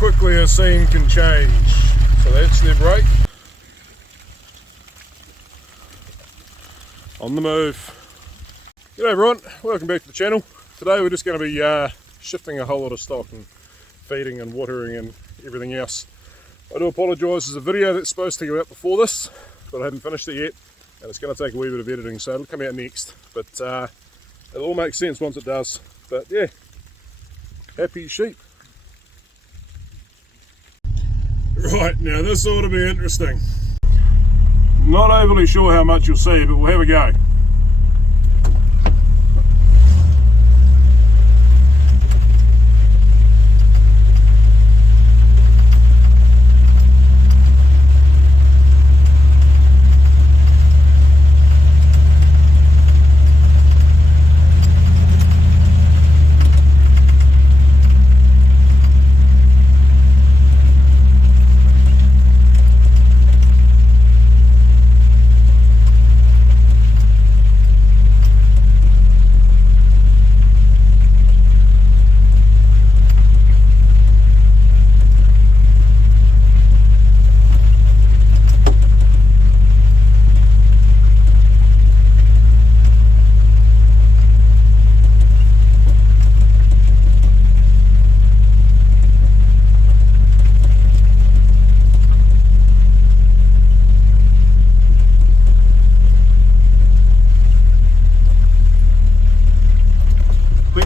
quickly a scene can change. So that's their break. On the move. G'day everyone, welcome back to the channel. Today we're just going to be shifting a whole lot of stock and feeding and watering and everything else. I do apologise, there's a video that's supposed to go out before this, but I haven't finished it yet, and it's going to take a wee bit of editing, so it'll come out next. But it'll all make sense once it does. But yeah, happy sheep. Right, now this ought to be interesting. Not overly sure how much you'll see, but we'll have a go.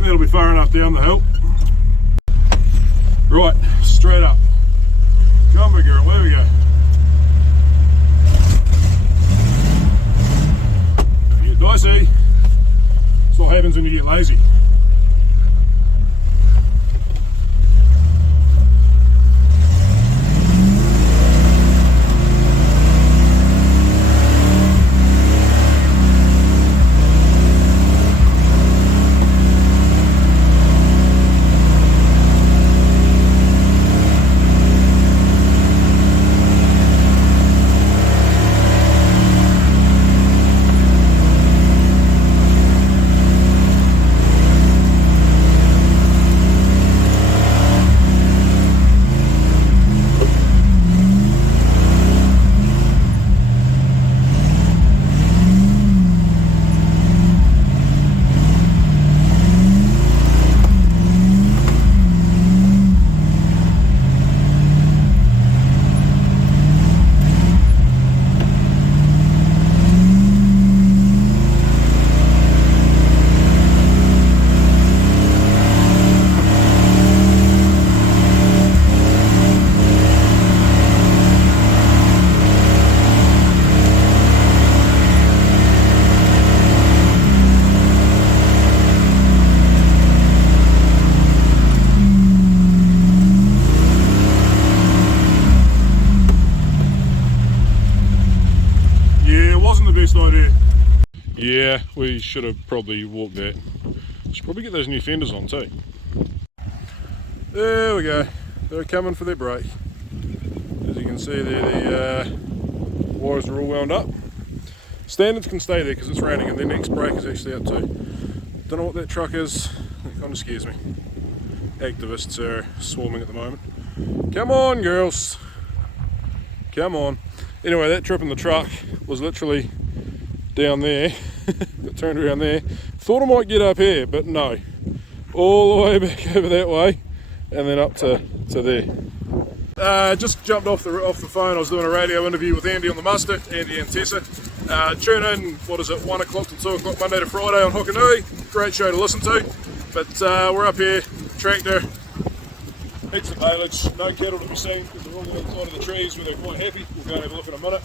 That'll be far enough down the hill. Right, straight up. Come on, big girl, there we go. You get dicey. That's what happens when you get lazy. Idea. Yeah, we should have probably walked that. Should probably get those new fenders on too. There we go. They're coming for their break. As you can see there, the wires are all wound up. Standards can stay there because it's raining, and their next break is actually up too. Don't know what that truck is. It kind of scares me. Activists are swarming at the moment. Come on, girls. Come on. Anyway, that trip in the truck was literally down there. Got turned around there. Thought I might get up here, but no. All the way back over that way, and then up to there. Just jumped off the phone. I was doing a radio interview with Andy on the Mustard, Andy and Tessa. Tune in, 1 o'clock to 2 o'clock Monday to Friday on Hokanui. Great show to listen to. But we're up here, tractor, heaps of baleage, no cattle to be seen because they're all inside of the trees where they're quite happy. We'll go and have a look in a minute.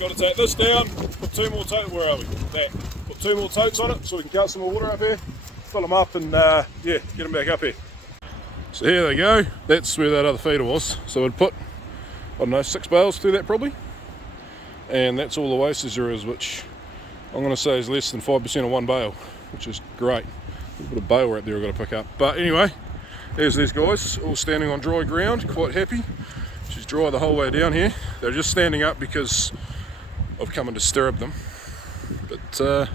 Got to take this down, put 2 more totes, where are we? That. Put 2 more totes on it so we can cut some more water up here, fill them up and yeah, get them back up here. So here they go, that's where that other feeder was. So I'd put, I don't know, 6 bales through that probably. And that's all the wastage there is, which I'm going to say is less than 5% of one bale, which is great. A little bit of bale right there I've got to pick up. But anyway, there's these guys, all standing on dry ground, quite happy. She's dry the whole way down here. They're just standing up because I've come in to disturb them. But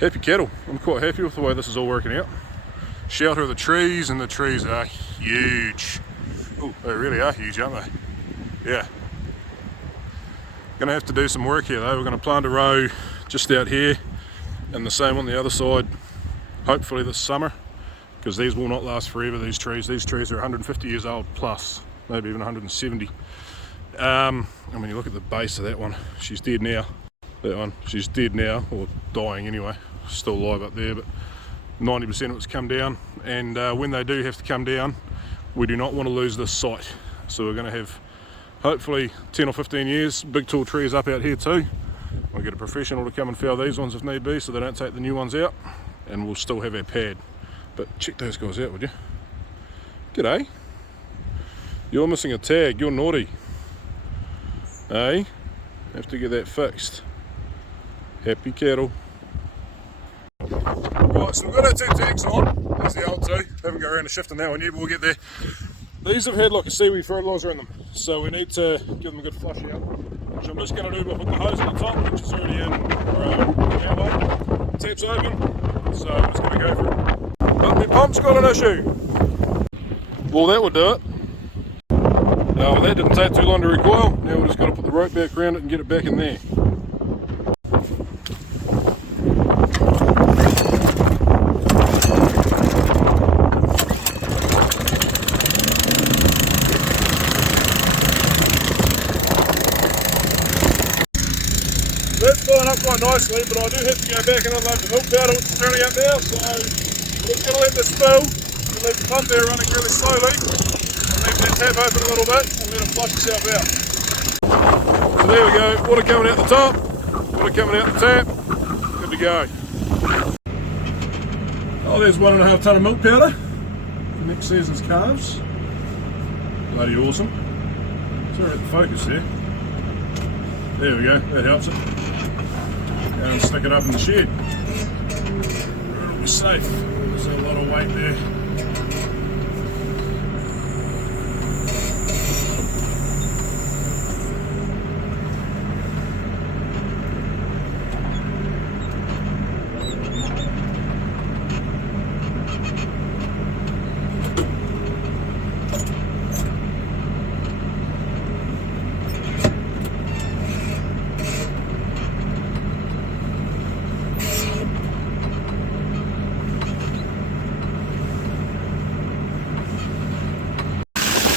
happy cattle. I'm quite happy with the way this is all working out. Shelter of the trees, and the trees are huge. Oh, they really are huge, aren't they? Yeah. Gonna have to do some work here though. We're gonna plant a row just out here and the same on the other side, hopefully this summer, because these will not last forever, these trees. These trees are 150 years old plus, maybe even 170. And when you look at the base of that one, she's dead now. That one, she's dead now, or dying anyway. Still alive up there, but 90% of it's come down. And when they do have to come down, we do not want to lose this site. So we're gonna have hopefully 10 or 15 years, big tall trees up out here too. We'll get a professional to come and fell these ones if need be so they don't take the new ones out, and we'll still have our pad. But check those guys out, would you? G'day. You're missing a tag, you're naughty. Hey, have to get that fixed. Happy cattle. Right, so we've got our 2 tags on. There's the old 2. Haven't got around to shifting that one yet, but we'll get there. These have had like a seaweed fertiliser in them, so we need to give them a good flush out, which I'm just going to do by putting the hose on the top, which is already in our way. Tap's open, so I'm just going to go for it. But the pump's got an issue. Well, that would do it. Well, that didn't take too long to recoil. Now we've just got to put the rope back around it and get it back in there. That's filling up quite nicely, but I do have to go back and unload the milk powder, which is turning up now, so I'm just going to let this fill and leave the pump there running really slowly, and leave that tap open a little bit and let it flush itself out. So there we go, water coming out the top, water coming out the tap, good to go. Oh, there's 1.5 tonne of milk powder for next season's calves. Bloody awesome. Sorry about the focus there. There we go, that helps it. And stick it up in the shed. It'll be safe. There's a lot of weight there.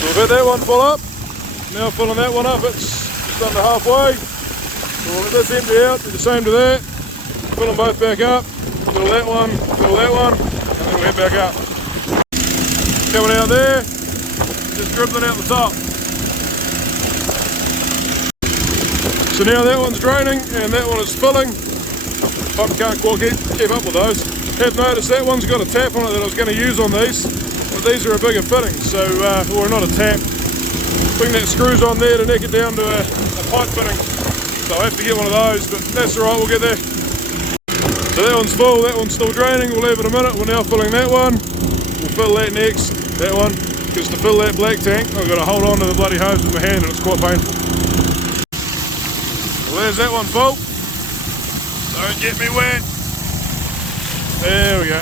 We've had that one full up, now filling that one up, it's just under halfway. So we'll let this empty out, do the same to that, fill them both back up, fill that one, and then we'll head back up. Coming out there, just dribbling out the top. So now that one's draining and that one is filling. Pump can't quite keep up with those. Have noticed that one's got a tap on it that I was going to use on these. These are a bigger fitting, so, or not a tap, thing that screws on there to neck it down to a pipe fitting. So I'll have to get one of those, but that's alright, we'll get there. So that one's full, that one's still draining, we'll leave it a minute, we're now filling that one. We'll fill that next, that one, because to fill that black tank, I've got to hold on to the bloody hose with my hand and it's quite painful. Well, there's that one full. Don't get me wet. There we go.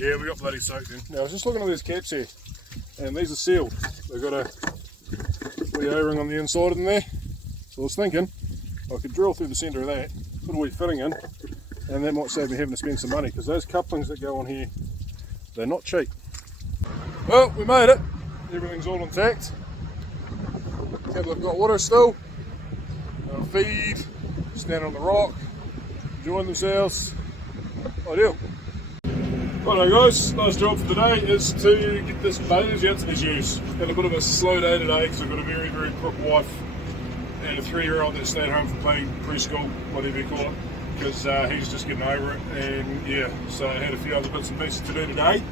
Yeah, we got bloody soaked in. Now I was just looking at these caps here, and these are sealed. They've got a wee O-ring on the inside of them there. So I was thinking I could drill through the centre of that, put a wee fitting in, and that might save me having to spend some money, because those couplings that go on here, they're not cheap. Well, we made it. Everything's all intact. Cattle have got water still. They'll feed, stand on the rock, enjoying themselves. Ideal. Righto guys, last job for today is to get this bales out to these ewes. Had a bit of a slow day today because I've got a very, very crook wife and a 3-year-old that stayed home from playing preschool, whatever you call it, because he's just getting over it, and yeah, so I had a few other bits and pieces to do today,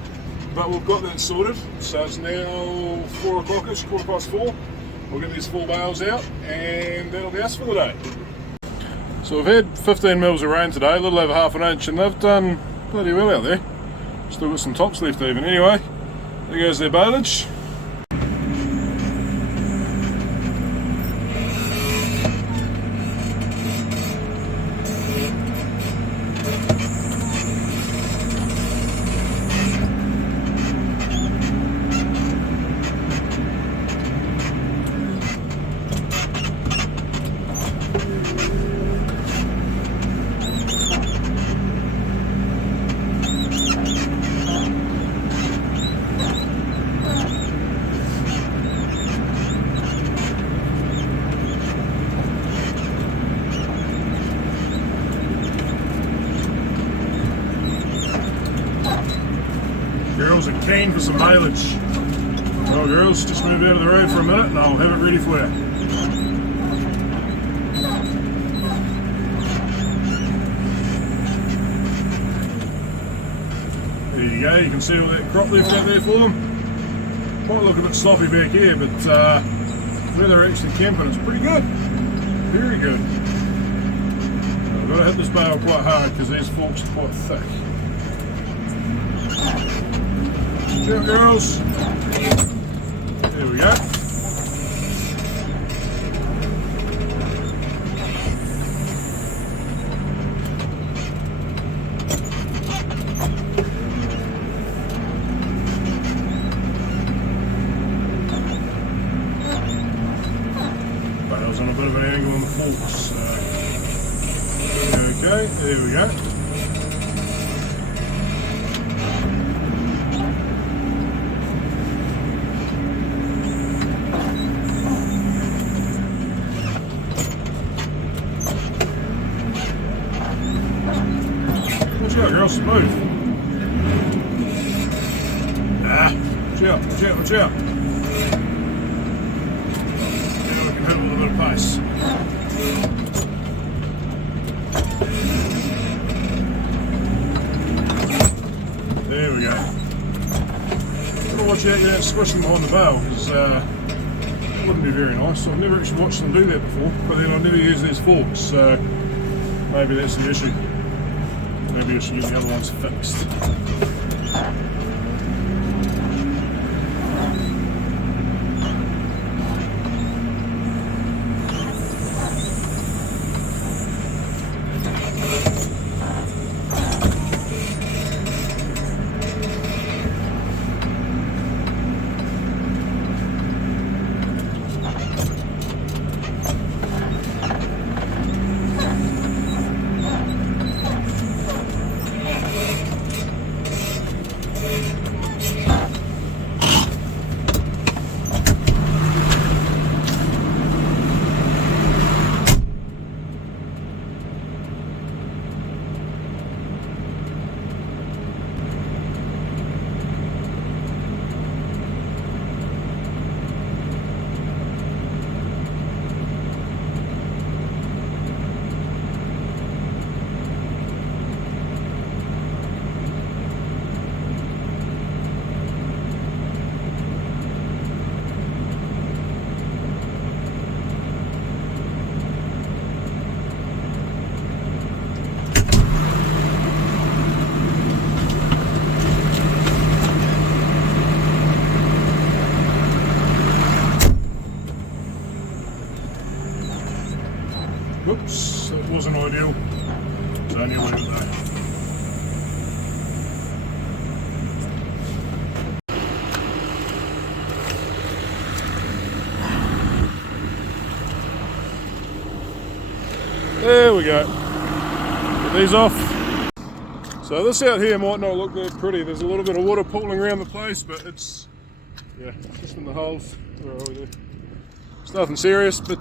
but we've got that sorted. So it's now 4 o'clock-ish, 4:15. We'll get these 4 bales out and that'll be us for the day. So we've had 15 mils of rain today, a little over half an inch, and they've done bloody well out there. Still got some tops left even. Anyway, there goes their baleage. girls are keen for some haylage. Well girls, just move out of the road for a minute and I'll have it ready for you. There you go, you can see all that crop left out there for them. Might look a bit sloppy back here, but where they're actually camping it's pretty good. Very good. I've got to hit this bale quite hard because these forks are quite thick. Good girls. There we go. But I was on a bit of an angle on the forks, so okay, there we go. Watch out, girls, move. Watch out, watch out, watch out. Yeah, we can hit a little bit of pace. There we go. Gotta watch out, you don't squish them behind the bale, because it wouldn't be very nice. I've never actually watched them do that before, but then I've never used these forks, so maybe that's an issue. Maybe I should get the other ones fixed. Whoops, that wasn't ideal. It's only a little bit. There we go. Get these off. So this out here might not look that pretty. There's a little bit of water pooling around the place, but it's, yeah, just in the holes. Where are we there? It's nothing serious, but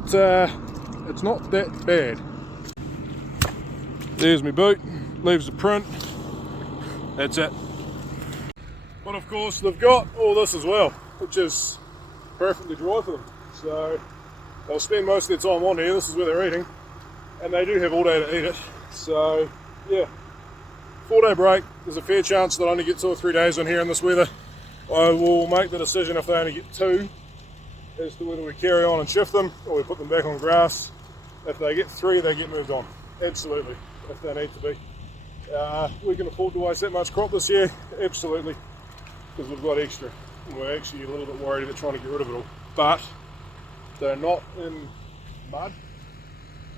it's not that bad. There's my boot, leaves the print, that's it. But of course they've got all this as well, which is perfectly dry for them. So they'll spend most of their time on here, this is where they're eating, and they do have all day to eat it. So yeah, 4-day break, there's a fair chance that I only get 2 or 3 days on here in this weather. I will make the decision if they only get 2 as to whether we carry on and shift them or we put them back on grass. If they get 3, they get moved on. Absolutely, if they need to be. We can afford to waste that much crop this year, absolutely, because we've got extra. We're actually a little bit worried about trying to get rid of it all. But they're not in mud,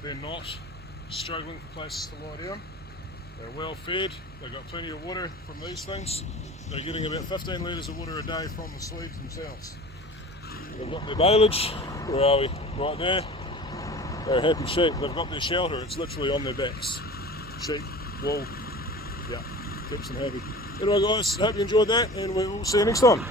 they're not struggling for places to lie down. They're well fed, they've got plenty of water from these things. They're getting about 15 litres of water a day from the sleeves themselves. They've got their baleage, where are we? Right there. They're happy sheep, they've got their shelter, it's literally on their backs. Sheep, wool, yeah, keeps them happy. Anyway guys, hope you enjoyed that and we will see you next time.